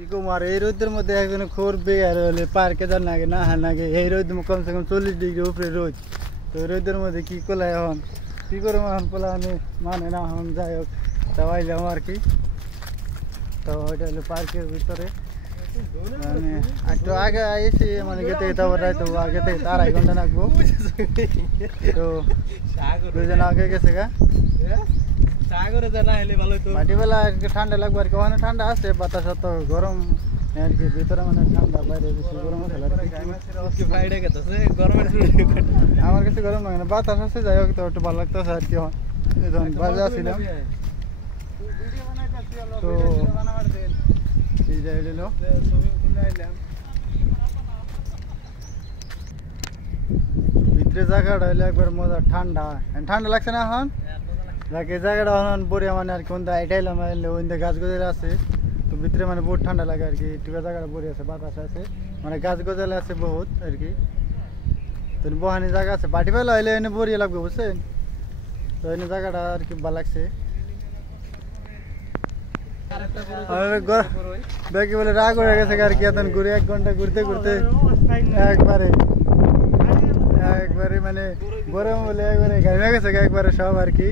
কি কম আর এই রোদের মধ্যে একজন খোর বের হলে পার্কে যান নাগে না নাগে এই রোদ কমসে কম 40 ডিগ্রি উপরে রোদ তো রোদের মধ্যে কি করলে এখন কি করবো এখন পোলা মানে না এখন যাই হোক তাও আইলাম আর কি তো ওইটা হলো পার্কের ভিতরে মানে একটু আগে এসে মানে গেতে তারপর রাইতো আগে থেকে 2.5 ঘন্টা লাগবো তো দুজন আগে গেছে গা মাটিবেলা ঠান্ডা লাগবে আর কি ওখানে ঠান্ডা আছে বাতাস তো গরম আর কি ভিতরে মানে ঠান্ডা বাইরে বেশি গরম আছে আমার কাছে গরম লাগে না বাতাস আছে যাই হোক তো একটু ভালো লাগতেছে আর কি যখন বাজে আসছিলাম তো এই যে এলো ভিতরে জায়গাটা হইলে একবার মজা ঠান্ডা ঠান্ডা লাগছে না এখন যাকে জায়গাটা এখন বড়িয়া মানে আর কি ওন্দা এটাইলাম ওইন্দা গাছ গজাল আছে তো ভিতরে মানে বহুত ঠান্ডা লাগে আর কি টিকা জায়গাটা বড়ি আছে বাতাস আছে মানে গাছ গজাল আছে বহুত আর কি তো বহানি জায়গা আছে বাটি ফেলা হইলে এনে বড়িয়া লাগবে বুঝছেন তো এনে জায়গাটা আর কি ভালো লাগছে দেখি বলে রাগ হয়ে গেছে আর কি এখন ঘুরে 1 ঘন্টা ঘুরতে ঘুরতে একবারে মানে গরম বলে একবারে ঘামে গেছে একবারে সব আর কি